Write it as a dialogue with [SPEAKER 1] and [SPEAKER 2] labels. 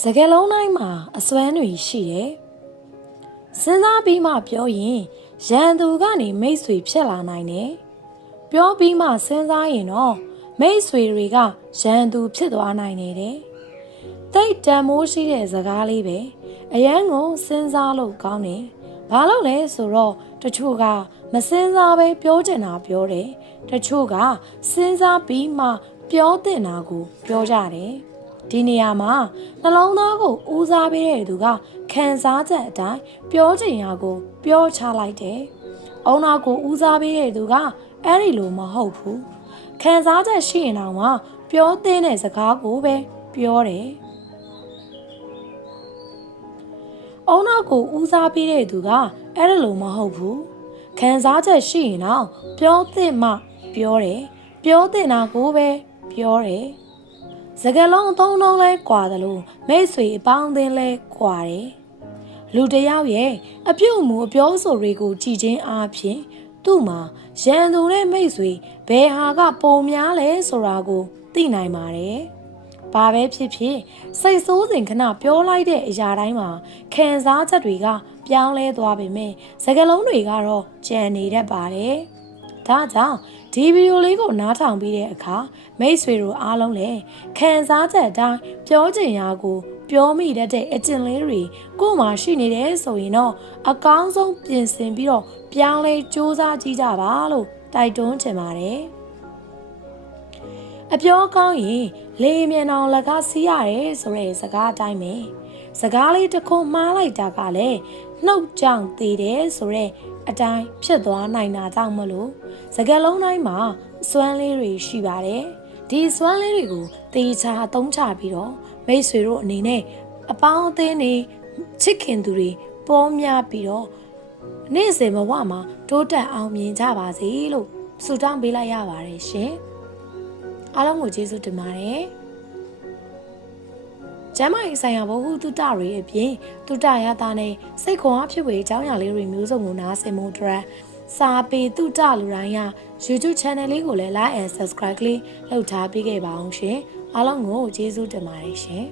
[SPEAKER 1] စကယ်လုံးတိုင်းမှာအစွမ်းတွေရှိတယ်။စဉ်းစားပြီးမှပြောရင်ရန်သူကနေမိတ်ဆွေဖြစ်လာနိုင်တယ်။ပြောပြီးမှစဉ်းစားရင်တော့မိတ်ဆွေတွေကရန်သူဖြစ်သွားနိုင်တယ်တဲ့။တိတ်တန်မိုးရှိတဲ့စကားလေးပဲအရန်ကိုစဉ်းစားလို့ကောင်းတယ်။ဘာလို့လဲဆိုတော့တချို့ကမစဉ်းစားပဲပြောချင်တာပြောတယ်။တချို့ကစဉ်းစားပြီးမှပြောတင်တာကိုပြောကြတယ်။ ဒီနေရာမှာနှလုံးသားကိုဦးစားပေးတဲ့သူကခံစားချက်အတိုင်းပြောချင်ရာကို ပြောချလိုက်တယ်။အုံနာကိုဦးစားပေးတဲ့သူကအဲ့ဒီလိုမဟုတ်ဘူး။ခံစားချက်ရှိရင်တော့မှပြောသင့်တဲ့စကားကိုပဲပြောတယ်။အုံနာကိုဦးစားပေးတဲ့သူကအဲ့ဒီလိုမဟုတ်ဘူး။ခံစားချက်ရှိရင်တော့ပြောသင့်မှ ပြောတယ်။ပြောသင့်တာကိုပဲပြောတယ်။ စကလုံးအသုံးလုံးလဲကွာတယ်လို့မိတ်ဆွေအပေါင်းအသင်းလဲကွာတယ်လူတစ်ယောက်ရဲ့အပြုတ်မှုအပြောဆိုတွေကိုကြည်ချင်းအားဖြင့်သူ့မှာရန်သူနဲ့မိတ်ဆွေဘယ်ဟာကပုံများလဲဆိုတာကိုသိနိုင်ပါတယ်။ဘာပဲဖြစ်ဖြစ်စိတ်ဆိုးစဉ်ခဏပြောလိုက်တဲ့အရာတိုင်းမှာခံစားချက်တွေက ပြောင်းလဲသွားပေမဲ့စကလုံးတွေကတော့ကြံနေတတ်ပါတယ်။ ဒါကြောင့်ဒီဗီဒီယိုလေးကိုနားထောင်ပြီးတဲ့အခါမိတ်ဆွေတို့အားလုံးလည်းခံစားချက်အတိုင်းပြောချင်ရာကိုပြောမိတတ်တဲ့အကျင့်လေးတွေကိုယ်မှာရှိနေတယ်ဆိုရင်တော့အကောင်းဆုံးပြင်ဆင်ပြီးတော့ပြောင်းလဲစူးစမ်းကြည့်ကြပါလို့တိုက်တွန်းချင်ပါတယ်အပြောကောင်းရင်လေမြန်အောင်လကားစီးရတယ်ဆိုတဲ့စကားအတိုင်းပဲ စကားလေးတစ်ခုမှားလိုက်တာကလည်းနှုတ်ကြောင်သေးတယ်ဆိုတဲ့အတိုင်းဖြစ်သွားနိုင်တာကြောင့်မလို့စကားလုံးတိုင်းမှာစွမ်းလေးတွေရှိပါတယ်ဒီစွမ်းလေးတွေကိုတေချာအသုံးချပြီးတော့မိတ်ဆွေတို့အနေနဲ့အပေါင်းအသင်းတွေချစ်ခင်သူတွေပေါများပြီးတော့နေ့စဉ်ဘဝမှာတိုးတက်အောင်မြင်ကြပါစေလို့ဆုတောင်းပေးလိုက်ရပါတယ်ရှင်အားလုံးကိုကျေးဇူးတင်ပါတယ် ကျမ်းမာရေးဆိုင်ရာဘဝတုတ္တတွေအပြင်တုတ္တရတာနဲ့စိတ်ခွန်အားဖြစ်ဝေအကြောင်းအရာလေးတွေမျိုးစုံကိုနားဆင်မှုအတွက်စာပေတုတ္တလူတိုင်းရ YouTube channel လေးကိုလည်း like and subscribe လေးလုပ်ထားပေးခဲ့ပါအောင်ရှင်အားလုံးကိုကျေးဇူးတင်ပါတယ်ရှင်